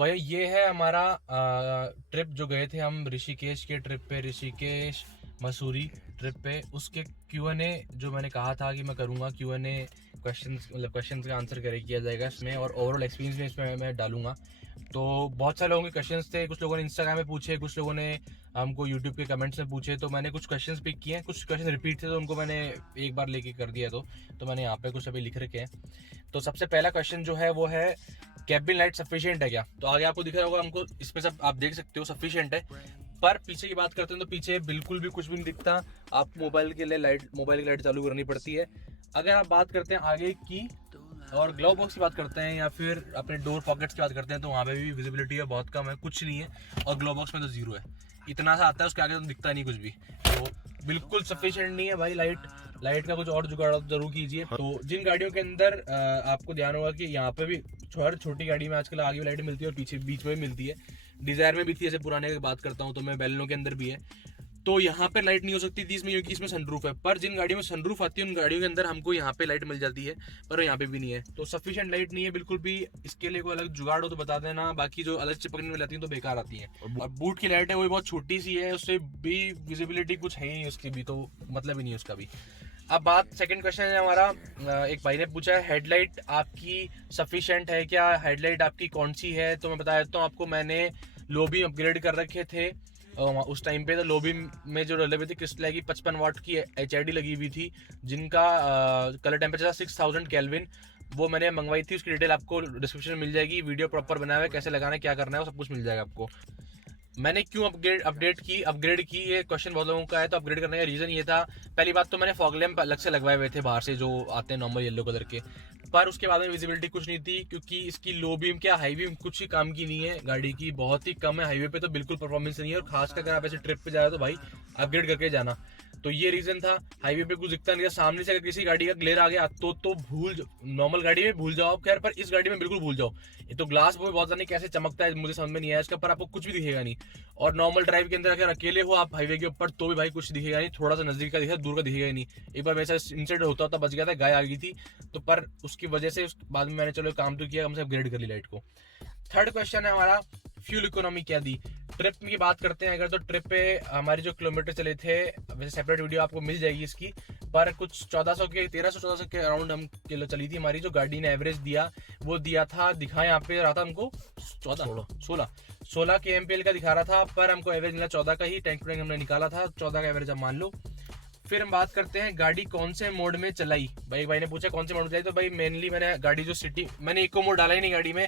भाई ये है हमारा ट्रिप जो गए थे हम ऋषिकेश के ट्रिप पे, ऋषिकेश मसूरी ट्रिप पे। उसके Q&A जो मैंने कहा था कि मैं करूँगा Q&A, क्वेश्चंस मतलब क्वेश्चंस का आंसर किया जाएगा इसमें, और ओवरऑल एक्सपीरियंस में इसमें मैं डालूंगा। तो बहुत सारे लोगों के क्वेश्चंस थे, कुछ लोगों ने इंस्टाग्राम में पूछे, कुछ लोगों ने हमको यूट्यूब के कमेंट्स में पूछे। तो मैंने कुछ क्वेश्चंस पिक किए हैं, कुछ क्वेश्चन रिपीट थे तो उनको मैंने एक बार लेके कर दिया। तो मैंने यहाँ पे कुछ अभी लिख रखे हैं। तो सबसे पहला क्वेश्चन जो है वो है, कैबिन लाइट सफिशिएंट है क्या? तो आगे आपको दिख रहा होगा, हमको इसमें सब आप देख सकते हो सफिशिएंट है। पर पीछे की बात करते हैं तो पीछे बिल्कुल भी कुछ भी नहीं दिखता। आप मोबाइल की लाइट चालू करनी पड़ती है। अगर आप बात करते हैं आगे की और ग्लव बॉक्स की बात करते हैं या फिर अपने डोर पॉकेट्स की बात करते हैं, तो वहाँ पे भी विजिबिलिटी है बहुत कम है, कुछ नहीं है। और ग्लव बॉक्स में तो जीरो है, इतना सा आता है, उसके आगे तो दिखता नहीं कुछ भी। तो बिल्कुल सफिशिएंट नहीं है भाई। लाइट का कुछ और जुगाड़ जरूर कीजिए। तो जिन गाड़ियों के अंदर आपको ध्यान होगा कि यहाँ पे भी हर छोटी गाड़ी में आजकल आगे भी लाइट मिलती है और पीछे बीच में भी मिलती है। डिजायर में भी थी, ऐसे पुराने की बात करता हूँ तो मैं बेलेनो के अंदर भी है। तो यहाँ पे लाइट नहीं हो सकती थी इसमें, क्योंकि इसमें सनरूफ है। पर जिन गाड़ियों में सनरूफ आती है उन गाड़ियों के अंदर हमको यहाँ पे लाइट मिल जाती है, पर यहाँ पे भी नहीं है। तो सफिशिएंट लाइट नहीं है बिल्कुल भी। इसके लिए कोई अलग जुगाड़ हो तो बता देना, बाकी जो अलग चिपकने में आती है तो बेकार आती है। और बूट की लाइट है वो बहुत छोटी सी है, उससे भी विजिबिलिटी कुछ है ही नहीं उसकी भी, तो मतलब ही नहीं उसका भी। अब बात सेकंड क्वेश्चन है हमारा, एक भाई ने पूछा है हेडलाइट आपकी सफिशिएंट है क्या, हेडलाइट आपकी कौन सी है? तो मैं बता देता हूँ आपको, मैंने लो बीम अपग्रेड कर रखे थे उस टाइम पे। तो लो बीम में जो डले हुए थे क्रिस्टल की 55 वाट की HID लगी हुई थी, जिनका कलर टेम्परेचर था 6000 केल्विन। वो मैंने मंगवाई थी, उसकी डिटेल आपको डिस्क्रिप्शन में मिल जाएगी। वीडियो प्रॉपर बनाया हुआ है, कैसे लगाना है क्या करना है वो सब कुछ मिल जाएगा आपको। मैंने क्यों अपग्रेड की ये क्वेश्चन बहुत लोगों का है। तो अपग्रेड करने का रीजन ये था, पहली बात तो मैंने फॉग लैंप अलग से लगवाए हुए थे बाहर से, जो आते हैं नॉर्मल येलो कलर के। पर उसके बाद में विजिबिलिटी कुछ नहीं थी, क्योंकि इसकी लो बीम क्या हाई बीम कुछ ही काम की नहीं है गाड़ी की, बहुत ही कम है। हाईवे पे तो बिल्कुल परफॉर्मेंस नहीं है, और खासकर अगर आप ऐसे ट्रिप पे जा रहे हो तो भाई अपग्रेड करके जाना। तो ये रीजन था। हाईवे पे कुछ दिखता नहीं था, सामने से अगर किसी गाड़ी का ग्लेयर आ गया तो नॉर्मल गाड़ी में भूल जाओ खैर, पर इस गाड़ी में बिल्कुल भूल जाओ। ये तो ग्लास वो बहुत ज्यादा कैसे चमकता है मुझे समझ में नहीं आया इसका, पर आपको कुछ भी दिखेगा नहीं। और नॉर्मल ड्राइव के अंदर अगर अकेले हो आप हाईवे के ऊपर, तो भी भाई कुछ दिखेगा नहीं, थोड़ा सा नजदीक का दिखेगा, दूर का दिखेगा ही नहीं। एक बार वैसा इंसिडेंट होता बच गया था, गाय आ गई थी। तो पर उसकी वजह से बाद में मैंने चलो काम तो किया, कम से अपग्रेड कर ली लाइट को। थर्ड क्वेश्चन है हमारा, फ्यूल इकोनॉमी क्या दी? ट्रिप की बात करते हैं अगर, तो ट्रिप पे हमारे जो किलोमीटर चले थे, वैसे सेपरेट वीडियो आपको मिल जाएगी इसकी, पर कुछ 1300-1400 के अराउंड हम किलो चली थी हमारी। जो गाड़ी ने एवरेज दिया वो दिया था, दिखा यहाँ पे रहा था हमको 16 kmpl का दिखा रहा था, पर हमको एवरेज मिला 14 का ही। टैंक हमने निकाला था 14 का एवरेज, आप मान लो। फिर हम बात करते हैं गाड़ी कौन से मोड में चलाई। भाई ने पूछा कौन से मोड में चलाई, तो भाई मेनली मैंने गाड़ी जो सिटी, मैंने इको मोड डाला ही नहीं गाड़ी में,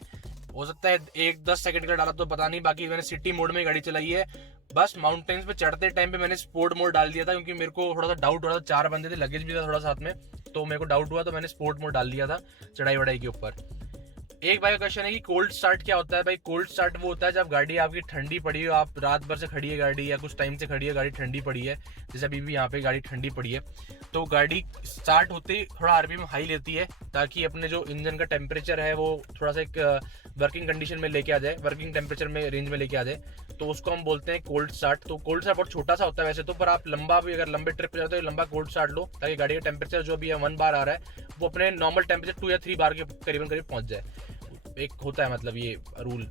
हो सकता है 1-10 सेकंड का डाला तो पता नहीं, बाकी मैंने सिटी मोड में गाड़ी चलाई है। बस माउंटेन्स पे चढ़ते टाइम पे मैंने स्पोर्ट मोड डाल दिया था, क्योंकि मेरे को थोड़ा सा डाउट हो रहा था, 4 बंदे थे, लगेज भी था थोड़ा साथ में, तो मेरे को डाउट हुआ तो मैंने स्पोर्ट मोड डाल दिया था चढ़ाई वढ़ाई के ऊपर। एक भाई का क्वेश्चन है कि कोल्ड स्टार्ट क्या होता है? भाई कोल्ड स्टार्ट वो होता है जब गाड़ी आपकी ठंडी पड़ी हो, आप रात भर से खड़ी है गाड़ी या कुछ टाइम से खड़ी है गाड़ी, ठंडी पड़ी है, जैसे अभी भी यहाँ पे गाड़ी ठंडी पड़ी है, तो गाड़ी स्टार्ट होते ही थोड़ा RPM हाई लेती है, ताकि अपने जो इंजन का टेम्परेचर है वो थोड़ा सा एक वर्किंग कंडीशन में लेके आ जाए, वर्किंग टेम्परेचर में रेंज में लेके आ जाए। तो उसको हम बोलते हैं कोल्ड स्टार्ट। तो कोल्ड स्टार्ट बहुत छोटा सा होता है वैसे तो, पर आप लंबा भी अगर लंबे ट्रिप पे जाते हो लंबा कोल्ड स्टार्ट लो, ताकि गाड़ी का टेम्परेचर जो भी है 1 बार आ रहा है वो अपने नॉर्मल टेम्परेचर 2 या 3 बार के करीबन पहुंच जाए। एक होता है मतलब ये रूल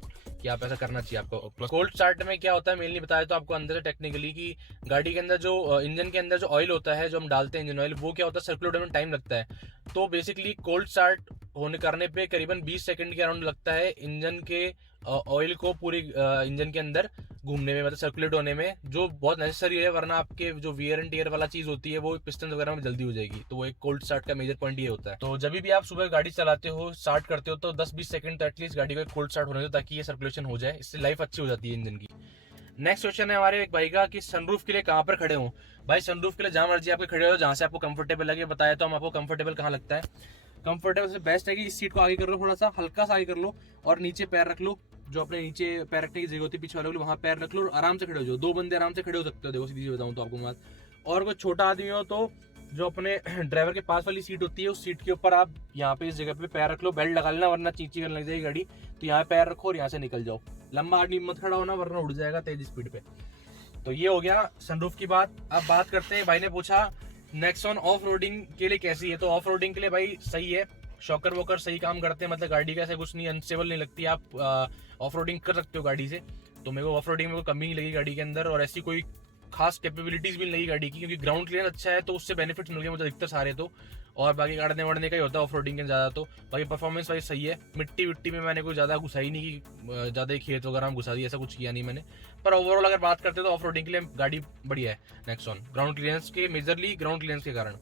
कि आप ऐसा करना चाहिए आपको। कोल्ड स्टार्ट में क्या होता है मेनली बताया तो आपको अंदर से टेक्निकली, कि गाड़ी के अंदर जो इंजन के अंदर जो ऑयल होता है, जो हम डालते हैं इंजन ऑयल, वो क्या होता है सर्कुलेट होने में टाइम लगता है। तो बेसिकली कोल्ड स्टार्ट होने करने पे करीबन 20 सेकंड के अराउंड लगता है इंजन के ऑयल को पूरी इंजन के अंदर घूमने में, मतलब सर्कुलेट होने में, जो बहुत नेसेसरी है, वरना आपके जो वियर एंड टियर वाला चीज होती है वो पिस्टन वगैरह में जल्दी हो जाएगी। तो वो एक कोल्ड स्टार्ट का मेजर पॉइंट ये होता है। तो जब भी आप सुबह गाड़ी चलाते हो, स्टार्ट करते हो, तो 10-20 सेकंड तो एटलीस्ट गाड़ी को कोल्ड स्टार्ट होने दो, ताकि ये सर्कुलेशन हो जाए, इससे लाइफ अच्छी हो जाती है इंजन की। नेक्स्ट क्वेश्चन है हमारे एक भाई का कि सनरूफ के लिए कहाँ पर खड़े हो? भाई सनरूफ के लिए जहां मर्जी आपके खड़े हो, जहां से आपको कंफर्टेबल लगे। बताया तो हम आपको कंफर्टेबल कहाँ लगता है। कंफर्टेबल से बेस्ट है कि इस सीट को आगे कर लो, थोड़ा सा हल्का सा आगे कर लो, और नीचे पैर रख लो, जो अपने नीचे पैर रखने की जगह होती है पीछे वाले, वहां पैर रख लो और आराम से खड़े हो जाओ। 2 बंदे आराम से खड़े हो सकते हो, देखो सीधी बताऊं तो आपको बात। और कोई छोटा आदमी हो तो जो अपने ड्राइवर के पास वाली सीट होती है, उस सीट के ऊपर आप यहाँ पे इस जगह पे पैर रख लो, बेल्ट लगा लेना, वरना चींची करने लग जाएगी गाड़ी। तो यहाँ पैर रखो और यहाँ से निकल जाओ, लंबा आदमी मत खड़ा होना वरना उड़ जाएगा तेज स्पीड पे। तो ये हो गया सनरूफ की बात। अब बात करते हैं, भाई ने पूछा नेक्सॉन ऑफ रोडिंग के लिए कैसी है? तो ऑफ रोडिंग के लिए भाई सही है, शॉकर वॉकर सही काम करते हैं, मतलब गाड़ी का ऐसा कुछ नहीं, अनस्टेबल नहीं लगती, आप ऑफ रोडिंग कर सकते हो गाड़ी से। तो मेरे को ऑफ रोडिंग में कोई कमी नहीं लगी गाड़ी के अंदर, और ऐसी कोई खास कैपेबिलिटीज भी नहीं लगी गाड़ी की, क्योंकि ग्राउंड क्लियरेंस अच्छा है तो उससे बेनिफिट्स मिल गए मुझे अधिकतर सारे। तो और बाकी गाड़ने वाड़ने का ही होता है ऑफ रोडिंग के ज़्यादा। तो बाकी परफॉर्मेंस वाइज सही है। मिट्टी विट्टी में मैंने कोई ज़्यादा घुसाई नहीं की, ज़्यादा ही खेत वगैरह में घुसा दी, ऐसा कुछ किया नहीं मैंने। पर ओवरऑल अगर बात करते हैं तो ऑफ रोडिंग के लिए गाड़ी बढ़िया है नेक्सॉन, ग्राउंड क्लियरेंस के, मेजरली ग्राउंड क्लियरेंस के कारण।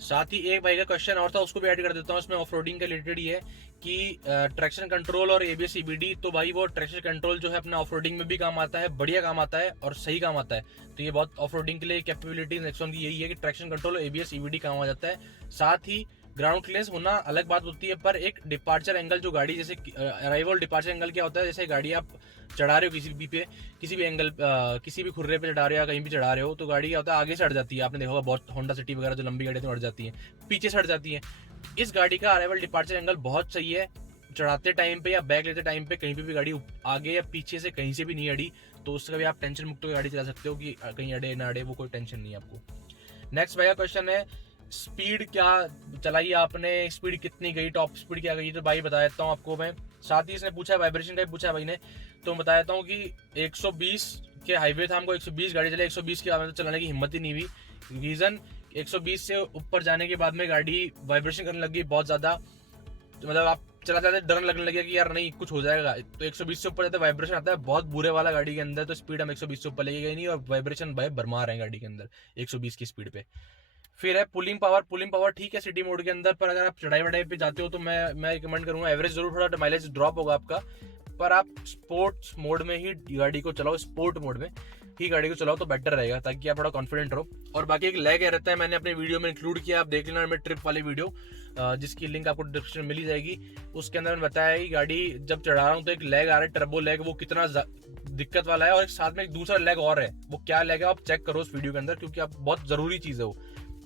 साथ ही एक भाई का क्वेश्चन और था, उसको भी ऐड कर देता हूँ इसमें, ऑफ रोडिंग के रिलेटेड ही है कि ट्रैक्शन कंट्रोल और ABS EBD। तो भाई वो ट्रैक्शन कंट्रोल जो है अपना ऑफ रोडिंग में भी काम आता है, बढ़िया काम आता है और सही काम आता है। तो ये बहुत ऑफ रोडिंग के लिए कैपेबिलिटी नेक्सॉन की यही है कि ट्रैक्शन कंट्रोल और ABS EBD काम आ जाता है। साथ ही ग्राउंड क्लियरेंस होना अलग बात होती है, पर एक डिपार्चर एंगल जो गाड़ी, जैसे अराइवल डिपार्चर एंगल क्या होता है, जैसे गाड़ी आप चढ़ा रहे हो किसी भी एंगल, किसी भी खुर्रे पे चढ़ा रहे हो या कहीं भी चढ़ा रहे हो, तो गाड़ी क्या होता है आगे से हट जाती है। आपने देखा होगा बहुत होंडा सिटी वगैरह जो लंबी गाड़ी हट जाती है, पीछे से हट जाती है। इस गाड़ी का अराइवल डिपार्चर एंगल बहुत सही है, चढ़ाते टाइम पे या बैक लेते टाइम पे कहीं पे भी गाड़ी आगे या पीछे से कहीं से भी नहीं अड़ी, तो उससे भी आप टेंशन मुक्त गाड़ी चला सकते हो कि कहीं अड़े ना अड़े, वो कोई टेंशन नहीं है आपको। नेक्स्ट भाई का क्वेश्चन है, स्पीड क्या चलाई आपने, स्पीड कितनी गई, टॉप स्पीड क्या गई? तो भाई बता देता हूँ आपको मैं। साथ ही इसने पूछा है, वाइब्रेशन का भी पूछा है भाई ने, तो बता देता हूँ कि 120 के हाईवे था, हमको 120 गाड़ी चले, 120 के बाद में तो चलाने की हिम्मत ही नहीं हुई। रीजन 120 से ऊपर जाने के बाद में गाड़ी वाइब्रेशन करने लगी बहुत ज़्यादा, तो मतलब आप चला जाते डर लगने लगे कि यार नहीं कुछ हो जाएगा। तो 120 से ऊपर जाते वाइब्रेशन आता है बहुत बुरे वाला गाड़ी के अंदर, तो स्पीड हम 120 से ऊपर लेके गए नहीं, और वाइब्रेशन भाई भरमार है गाड़ी के अंदर 120 की स्पीड पे। फिर है पुलिंग पावर ठीक है सिटी मोड के अंदर, पर अगर आप चढ़ाई वढ़ाई पे जाते हो तो मैं रिकमेंड करूंगा, एवरेज जरूर थोड़ा माइलेज ड्रॉप होगा आपका, पर आप स्पोर्ट्स मोड में ही गाड़ी को चलाओ, स्पोर्ट मोड में ही गाड़ी को चलाओ तो बेटर रहेगा, ताकि आप थोड़ा कॉन्फिडेंट रहो। और बाकी एक लैग रहता है, मैंने अपने वीडियो में इंक्लूड किया, आप देख लेना मेरे ट्रिप वाली वीडियो, जिसकी लिंक आपको डिस्क्रिप्शन मिल ही जाएगी। उसके अंदर मैंने बताया कि गाड़ी जब चढ़ा रहा हूँ तो एक लैग आ रहा है, टर्बो लैग, वो कितना दिक्कत वाला है, और एक साथ में एक दूसरा लैग और है, वो क्या लैग है आप चेक करो उस वीडियो के अंदर, क्योंकि आप बहुत जरूरी चीज़ है वो।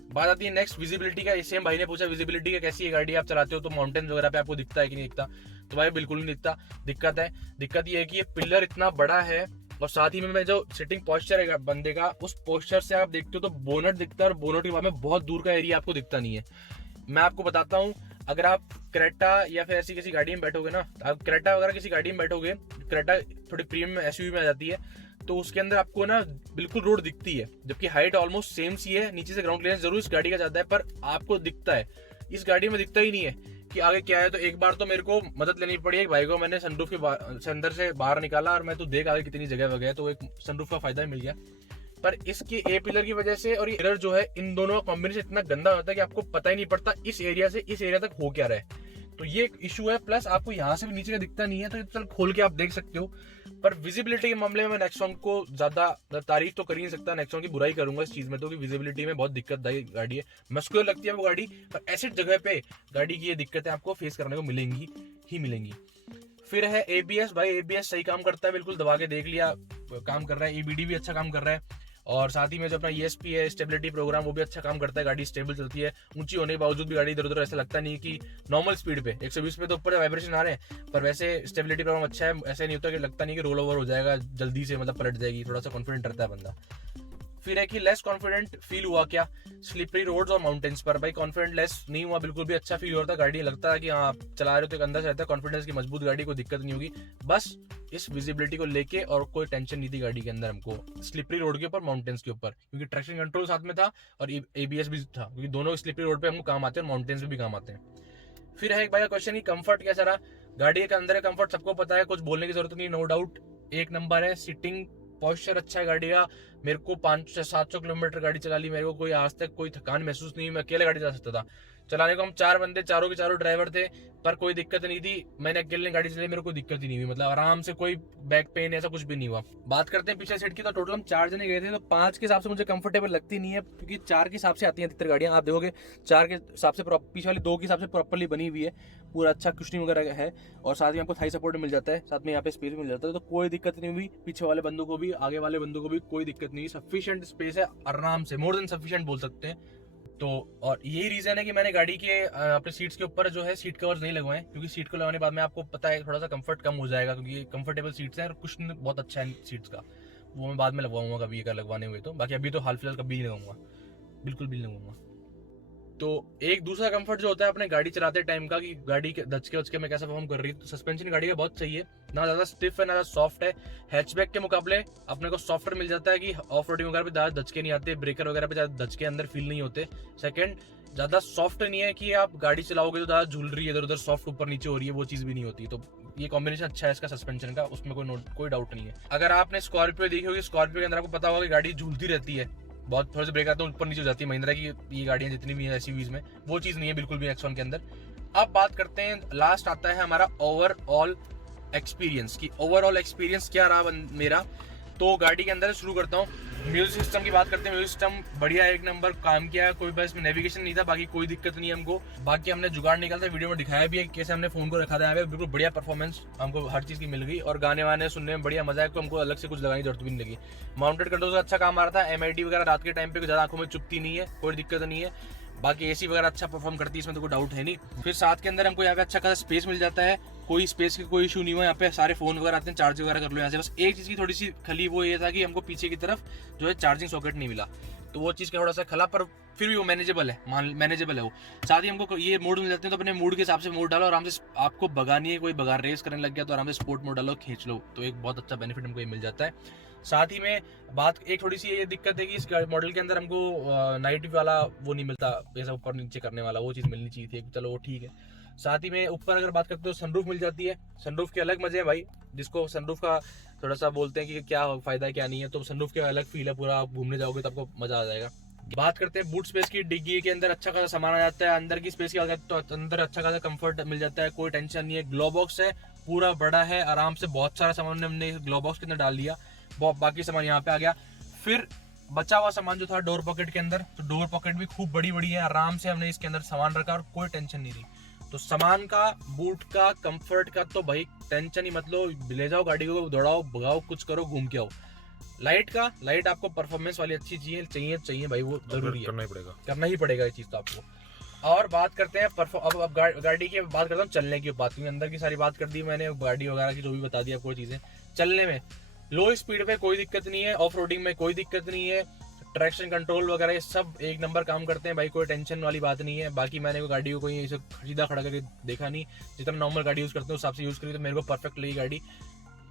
बात आती है नेक्स्ट विजिबिलिटी का। सेम भाई ने पूछा विजिबिलिटी का कैसी है गाड़ी आप चलाते हो, तो माउंटेन्स वगैरह पे आपको दिखता है कि नहीं दिखता? तो भाई बिल्कुल नहीं दिखता। दिक्कत ये है कि ये पिलर इतना बड़ा है, और साथ ही में जो सिटिंग पोस्चर है बंदे का, उस पोस्चर से आप देखते हो तो बोनट दिखता है, और बोनट के बाद में बहुत दूर का एरिया आपको दिखता नहीं है। मैं आपको बताता हूँ, अगर आप क्रेटा या फिर ऐसी किसी गाड़ी में बैठोगे ना, आप क्रेटा वगैरह किसी गाड़ी में बैठोगे, क्रेटा थोड़ी प्रीमियम SUV में आ जाती है, तो उसके अंदर आपको ना बिल्कुल रोड दिखती है, जबकि हाइट ऑलमोस्ट सेम सी है, नीचे से ग्राउंड क्लियरेंस जरूर इस गाड़ी का जाता है, पर आपको दिखता है। इस गाड़ी में दिखता ही नहीं है कि आगे क्या है। तो एक बार तो मेरे को मदद लेनी पड़ी, एक भाई को मैंने सनरूफ के अंदर से बाहर निकाला, और मैं तो देख आगे कितनी जगह वगैरह, तो एक सनरूफ का फायदा मिल गया। पर इसके ए पिलर की वजह से और ये पिलर जो है, इन दोनों का कॉम्बिनेशन इतना गंदा होता है कि आपको पता ही नहीं पड़ता इस एरिया से इस एरिया तक हो क्या रहा है। तो ये एक इशू है, प्लस आपको यहाँ से भी नीचे का दिखता नहीं है, तो चल खोल के आप देख सकते हो। पर विजिबिलिटी के मामले में नेक्सॉन को ज्यादा तारीफ तो कर ही नहीं सकता, नेक्सॉन की बुराई करूंगा इस चीज में, तो कि विजिबिलिटी में बहुत दिक्कतदायी गाड़ी है, मस्कुलर लगती है वो गाड़ी, पर ऐसी जगह पे गाड़ी की ये दिक्कतें आपको फेस करने को मिलेंगी। फिर है ABS। भाई ABS सही काम करता है, बिल्कुल दबा के देख लिया काम कर रहा है। EBD भी अच्छा काम कर रहा है, और साथ ही में जो अपना ESP है, स्टेबिलिटी प्रोग्राम, वो भी अच्छा काम करता है, गाड़ी स्टेबल चलती है। ऊंची होने के बावजूद भी गाड़ी इधर उधर ऐसा लगता नहीं कि नॉर्मल स्पीड पे 120 पे तो ऊपर वाइब्रेशन आ रहे हैं, पर वैसे स्टेबिलिटी प्रोग्राम अच्छा है, ऐसा नहीं होता कि लगता नहीं कि रोल ओवर हो जाएगा जल्दी से, मतलब पलट जाएगी, थोड़ा सा कॉन्फिडेंट रहता है बंदा। फिर है कि लेस कॉन्फिडेंट फील हुआ क्या स्लिपरी रोड्स और माउंटेन्स पर? भाई कॉन्फिडेंट लेस नहीं हुआ, बिल्कुल भी अच्छा फील हो रहा था, गाड़ी लगता है कि हाँ आप चला रहे हो तो एक अंदर से रहता है कॉन्फिडेंस की, मजबूत गाड़ी, कोई दिक्कत नहीं होगी। बस इस विजिबिलिटी को लेके और कोई टेंशन नहीं थी गाड़ी के अंदर हमको, स्लिपरी रोड के ऊपर, माउंटेन्स के ऊपर, क्योंकि ट्रैक्शन कंट्रोल साथ में था और ABS भी था, क्योंकि दोनों स्लिपरी रोड पे हमको काम आते हैं और माउंटेन्स में भी काम आते हैं। फिर है एक भाई का क्वेश्चन, कंफर्ट कैसा रहा? गाड़ी के अंदर कंफर्ट सबको पता है, कुछ बोलने की जरूरत नहीं, नो डाउट एक नंबर है। सीटिंग पोस्चर अच्छा है गाड़ी का। मेरे को 500-700 किलोमीटर गाड़ी चला ली, मेरे को कोई आज तक कोई थकान महसूस नहीं हुई, मैं अकेले गाड़ी चला सकता था। चलाने को हम 4 बंदे, चारों के चारों ड्राइवर थे, पर कोई दिक्कत नहीं थी, मैंने अकेले गाड़ी चलाई, मेरे को दिक्कत ही नहीं हुई, मतलब आराम से, कोई बैक पेन ऐसा कुछ भी नहीं हुआ। बात करते हैं पिछले सीट की, तो टोटल हम 4 जने गए थे, तो 5 के हिसाब से मुझे कंफर्टेबल लगती नहीं है, क्योंकि 4 के हिसाब से आती हैं अधिकतर गाड़ियाँ, आप देखोगे 4 के हिसाब से, पीछे वाली 2 के हिसाब से प्रॉपर्ली बनी हुई है, पूरा अच्छा कुशनिंग वगैरह है, और साथ में आपको थाई सपोर्ट मिल जाता है, साथ में यहाँ पे स्पेस मिल जाता है, तो कोई दिक्कत नहीं हुई। पीछे वाले बंदों को भी, आगे वाले बंदों को भी कोई दिक्कत नहीं, सफिशिएंट स्पेस है, आराम से, मोर देन सफिशिएंट बोल सकते हैं। तो और यही रीजन है कि मैंने गाड़ी के अपने सीट्स के ऊपर जो है सीट कवर्स नहीं लगवाए, क्योंकि सीट को लगाने के बाद में आपको पता है थोड़ा सा कंफर्ट कम हो जाएगा, क्योंकि कंफर्टेबल सीट्स हैं और कुशन बहुत अच्छा है सीट्स का, वो मैं बाद में लगवाऊंगा कभी अगर लगवाने हुए तो। बाकी अभी तो हाल फिलहाल कभी नहीं लगाऊंगा, बिल्कुल भी नहीं लगाऊंगा। तो एक दूसरा कंफर्ट जो होता है अपने गाड़ी चलाते टाइम का, कि गाड़ी के धचके वचके में कैसा परफॉर्म कर रही है, तो सस्पेंशन गाड़ी का बहुत सही है, ना ज्यादा स्टिफ है ना ज्यादा सॉफ्ट है। हैचबैक के मुकाबले अपने को सॉफ्टवेयर मिल जाता है कि ऑफ रोडिंग वगैरह पे ज्यादा धचके नहीं आते, ब्रेकर वगैरह पे ज्यादा धचके अंदर फील नहीं होते। सेकंड, ज्यादा सॉफ्ट नहीं है कि आप गाड़ी चलाओगे तो ज्यादा झूल रही है, इधर उधर सॉफ्ट ऊपर नीचे हो रही है, वो चीज भी नहीं होती। तो ये कॉम्बिनेशन अच्छा है इसका सस्पेंशन का, उसमें कोई डाउट नहीं है। अगर आपने स्कॉर्पियो देखी होगी, स्कॉर्पियो के अंदर आपको पता होगा कि गाड़ी झूलती रहती है, बहुत थोड़े से ब्रेक आते हैं ऊपर नीचे हो जाती है। महिंद्रा की ये गाड़ियां जितनी भी हैं एसयूवीज में, वो चीज़ नहीं है बिल्कुल भी नेक्सॉन के अंदर। अब बात करते हैं, लास्ट आता है हमारा ओवरऑल एक्सपीरियंस, की ओवरऑल एक्सपीरियंस क्या रहा मेरा। तो गाड़ी के अंदर शुरू करता हूँ। म्यूजिक सिस्टम की बात करते हैं, म्यूजिक सिस्टम बढ़िया, एक नंबर काम किया। कोई बस में नेविगेशन नहीं था, बाकी कोई दिक्कत नहीं है हमको। बाकी हमने जुगाड़ निकालता, वीडियो में दिखाया भी है कैसे हमने फोन को रखा था यहाँ पे, बिल्कुल बढ़िया परफॉर्मेंस हमको हर चीज़ की मिल गई। और गाने वाने सुनने में बढ़िया मजा है, तो हमको अलग से कुछ लगाने की जरूरत भी नहीं लगी। माउंटेड कंट्रोल से अच्छा काम आ रहा था। MID वगैरह रात के टाइम पे ज़्यादा आंखों में चुभती नहीं है, कोई दिक्कत नहीं है। बाकी AC वगैरह अच्छा परफॉर्म करती है, इसमें तो कोई डाउट है नहीं। फिर साथ के अंदर हमको यहाँ पे अच्छा खासा स्पेस मिल जाता है, कोई स्पेस की कोई इशू नहीं हुआ। यहाँ पे सारे फोन वगैरह आते हैं, चार्ज वगैरह कर लो यहाँ से। बस एक चीज़ की थोड़ी सी खली वो ये था कि हमको पीछे की तरफ जो है चार्जिंग सॉकेट नहीं मिला, तो वो चीज़ का थोड़ा सा खला, पर फिर भी वो मैनेजेबल है, मैनेजेबल है वो। साथ ही हमको ये मोड मिल जाते हैं, तो अपने मूड के हिसाब से मोड डालो, आराम से आपको भगानी है, कोई भगा रेस करने लग गया तो आराम से स्पोर्ट मोड डालो, खींच लो, तो एक बहुत अच्छा बेनिफिट हमको ये मिल जाता है। साथ ही में बात एक थोड़ी सी ये दिक्कत है कि इस मॉडल के अंदर हमको नाइट वाला वो नहीं मिलता, ऐसा ऊपर नीचे करने वाला, वो चीज़ मिलनी चाहिए थी, चलो वो ठीक है। साथ ही में ऊपर अगर बात करते हो सनरूफ मिल जाती है। सनरूफ के अलग मजे हैं भाई, जिसको सनरूफ का थोड़ा सा बोलते हैं कि क्या फायदा है क्या नहीं है, तो सनरूफ के अलग फील है पूरा। आप घूमने जाओगे तो आपको मजा आ जाएगा। बात करते हैं बूट स्पेस की, डिग्गी के अंदर अच्छा खासा सामान आ जाता है। अंदर की स्पेस की बात तो अंदर अच्छा खासा कंफर्ट मिल जाता है, कोई टेंशन नहीं है। ग्लो बॉक्स है, पूरा बड़ा है, आराम से बहुत सारा सामान हमने ग्लो बॉक्स के अंदर डाल दिया, बाकी सामान यहाँ पे आ गया। फिर बचा हुआ सामान जो था डोर पॉकेट के अंदर, तो डोर पॉकेट भी खूब बड़ी बड़ी है, आराम से हमने इसके अंदर सामान रखा और कोई टेंशन नहीं रही। तो सामान का, बूट का, कंफर्ट का तो भाई टेंशन ही मत लो, ले जाओ गाड़ी को, दौड़ाओ भगाओ, कुछ करो, घूम के आओ। लाइट आपको परफॉर्मेंस वाली अच्छी चीजें चाहिए भाई, वो जरूरी है, करना ही पड़ेगा ये चीज तो आपको। और बात करते हैं अब गाड़ी की बात करता हूँ, चलने की बात की। अंदर की सारी बात कर दी मैंने, गाड़ी वगैरह की जो भी बता दी आपको चीजें। चलने में लो स्पीड पे कोई दिक्कत नहीं है, ऑफ रोडिंग में कोई दिक्कत नहीं है, ट्रैक्शन कंट्रोल वगैरह ये सब एक नंबर काम करते हैं भाई, कोई टेंशन वाली बात नहीं है। बाकी मैंने कोई गाड़ी को कोई सीधा खड़ा करके देखा नहीं, जितना नॉर्मल गाड़ी यूज़ करते हैं उस हिसाब से यूज़ करी, तो मेरे को परफेक्ट लगी गाड़ी।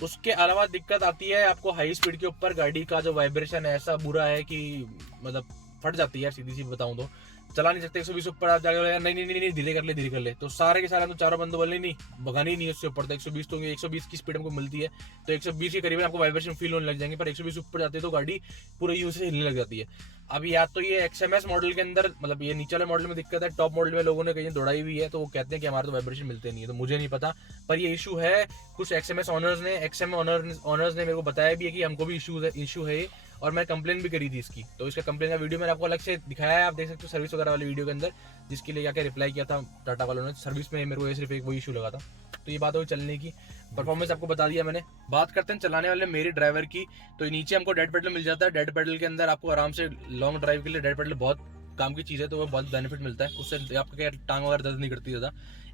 उसके अलावा दिक्कत आती है आपको हाई स्पीड के ऊपर, गाड़ी का जो वाइब्रेशन है ऐसा बुरा है कि मतलब फट जाती है यार, सीधी सी बताऊं तो चला नहीं सकते। 120 ऊपर आप जाकर नहीं धीरे कर ले, तो सारे के सारे तो चारों बंदे बोले नहीं भगानी नहीं है उससे ऊपर, तो 120 तो 120 की स्पीड हमको मिलती है, तो 120 के करीब आपको वाइब्रेशन फील होने लग जाएंगे। पर 120 ऊपर जाते तो गाड़ी पूरे यूज से हिलने लग जाती है। अब या तो ये XMS मॉडल के अंदर, मतलब ये नीचे वाले मॉडल में दिक्कत है, टॉप मॉडल में लोगों ने कहीं दौड़ाई हुई है, तो वो कहते हैं कि हमारे तो वाइब्रेशन मिलते नहीं है, तो मुझे नहीं पता, पर ये इशू है कुछ XMS ऑनर्स ने मेरे को बताया भी है कि हमको भी इशू है, और मैं कंप्लेन भी करी थी इसकी। तो इसका कंप्लेन का वीडियो मैंने आपको अलग से दिखाया है, आप देख सकते हो सर्विस वगैरह वाले वीडियो के अंदर, जिसके लिए जाके रिप्लाई किया था टाटा वालों ने। सर्विस में मेरे को सिर्फ एक वो इशू लगा था। तो ये बात हो चलने की, परफॉर्मेंस आपको बता दिया मैंने। बात करते हैं चलाने वाले मेरे ड्राइवर की, तो नीचे हमको डेड पेडल मिल जाता है। डेड पेडल के अंदर आपको आराम से लॉन्ग ड्राइव के लिए डेड पेडल बहुत काम की चीज़ है, तो वो बहुत बेनिफिट मिलता है, उससे आपका क्या टांग वगैरह दर्द नहीं करती ज़्यादा।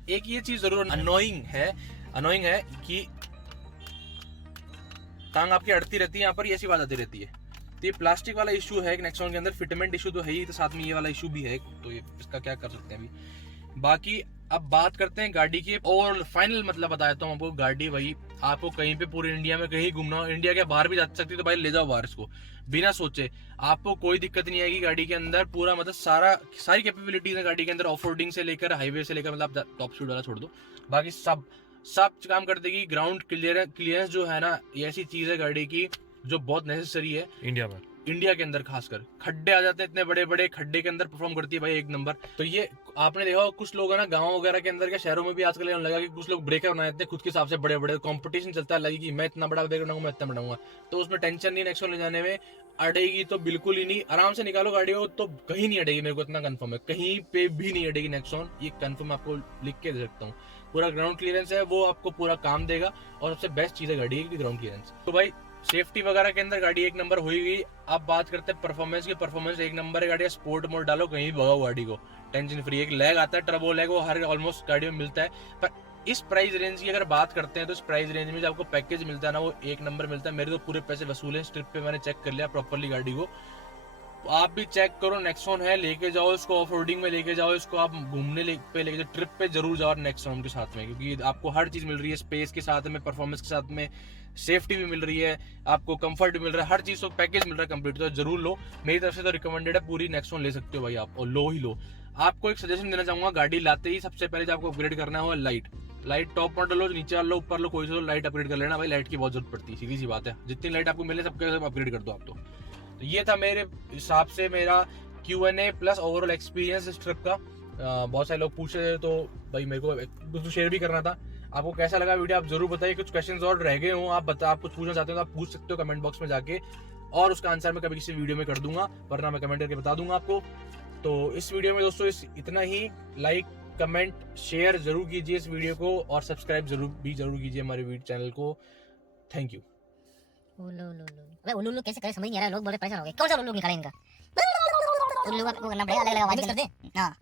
एक ये चीज़ जरूर अनोइंग है कि टांग आपकी अड़ती रहती है यहाँ पर, ऐसी बात आती रहती है। तो ये प्लास्टिक वाला इशू है नेक्सॉन के अंदर, फिटमेंट इशू तो है ही, तो साथ में ये वाला इशू भी है, तो ये इसका क्या कर सकते हैं अभी। बाकी अब बात करते हैं गाड़ी की, और फाइनल मतलब बताता हूँ आपको। गाड़ी वही आपको कहीं पे पूरे इंडिया में कहीं घूमना हो, इंडिया के बाहर भी जा सकती है, तो भाई ले जाओ बाहर इसको बिना सोचे, आपको कोई दिक्कत नहीं आएगी। गाड़ी के अंदर पूरा मतलब सारी कैपेबिलिटीज है गाड़ी के अंदर, ऑफ रोडिंग से लेकर हाईवे से लेकर, मतलब टॉप स्पीड वाला छोड़ दो, बाकी सब काम कर देगी। ग्राउंड क्लियरेंस जो है ना, ये ऐसी चीज है गाड़ी की जो बहुत नेसेसरी है इंडिया के अंदर, खासकर खड्डे आ जाते हैं इतने बड़े बड़े, खड्डे के अंदर परफॉर्म करती है भाई एक नंबर। तो ये आपने देखा कुछ लोग है ना गांव वगैरह के अंदर, क्या शहरों में भी आजकल लगा कि कुछ लोग ब्रेकर बनाए थे खुद के हिसाब से, बड़े बड़े कंपटीशन चलता है, लगी कि मैं इतना बड़ा ब्रेकर बनाऊंगा, मैं इतना बनाऊंगा, तो उसमें टेंशन नहीं नेक्सॉन ले जाने में। अड़ेगी तो बिल्कुल ही नहीं, आराम से निकालो गाड़ी को, तो कहीं नहीं अड़ेगी, मेरे को इतना कंफर्म है, कहीं पे भी नहीं अड़ेगी नेक्सॉन, ये कंफर्म आपको लिख के दे सकता हूँ। पूरा ग्राउंड क्लियरेंस है, वो आपको पूरा काम देगा, और सबसे बेस्ट चीज है गाड़ी की ग्राउंड क्लियरेंस। तो भाई सेफ्टी वगैरह के अंदर गाड़ी एक नंबर हुई गई। अब बात करते हैं परफॉर्मेंस की, परफॉर्मेंस एक नंबर है गाड़ी। स्पोर्ट मोड डालो, कहीं भगाओ गाड़ी को, टेंशन फ्री। एक लैग आता है, टर्बो लैग, वो हर ऑलमोस्ट गाड़ी में मिलता है, पर इस प्राइस रेंज की अगर बात करते हैं तो इस प्राइस रेंज में जो आपको पैकेज मिलता है ना, वो एक नंबर मिलता है। मेरे तो पूरे पैसे वसूल हैं इस ट्रिप पे, मैंने चेक कर लिया प्रॉपरली गाड़ी को। आप भी चेक करो, नेक्सॉन है, लेके जाओ इसको, ऑफ रोडिंग में लेके जाओ इसको, आप घूमने पे लेके जाओ, ट्रिप पे जरूर जाओ नेक्सॉन के साथ में, क्योंकि आपको हर चीज मिल रही है, स्पेस के साथ में, परफॉर्मेंस के साथ में, सेफ्टी भी मिल रही है, आपको कंफर्ट भी मिल रहा है, हर चीज को पैकेज मिल रहा है कंप्लीट, तो जरूर लो। मेरी तरफ से तो रिकमेंडेड है, पूरी नेक्सॉन ले सकते हो भाई आप, और लो ही लो। आपको एक सजेशन देना चाहूंगा, गाड़ी लाते ही सबसे पहले जो आपको अपग्रेड करना है लाइट टॉप मॉडल लो, नीचे लो, ऊपर लो, कोई सा लाइट अपग्रेड कर लेना भाई, लाइट की बहुत जरूरत पड़ती है, सीधी सी बात है, जितनी लाइट आपको मिले सबके सब अपग्रेड कर दो आप। तो ये था मेरे हिसाब से मेरा Q&A प्लस ओवरऑल एक्सपीरियंस इस ट्रिप का। बहुत सारे लोग पूछ रहे थे, तो भाई मेरे को कुछ शेयर भी करना था। आपको कैसा लगा वीडियो आप जरूर बताइए, कुछ क्वेश्चंस और रह गए हो आप कुछ पूछना चाहते हो तो आप पूछ सकते हो कमेंट बॉक्स में जाके, और उसका आंसर मैं कभी किसी वीडियो में कर दूंगा, वरना मैं कमेंट करके बता दूंगा आपको। तो इस वीडियो में दोस्तों इतना ही। लाइक कमेंट शेयर जरूर कीजिए इस वीडियो को, और सब्सक्राइब जरूर कीजिए हमारे वीडियो चैनल को। Thank you. अबे उल्लू कैसे करे समझ नहीं आ रहा है, लोग बड़े परेशान हो गए, कौन सा उल्लू निकाले इनका, उल्लू को करना पड़ेगा, अलग अलग आवाज कर दे। हाँ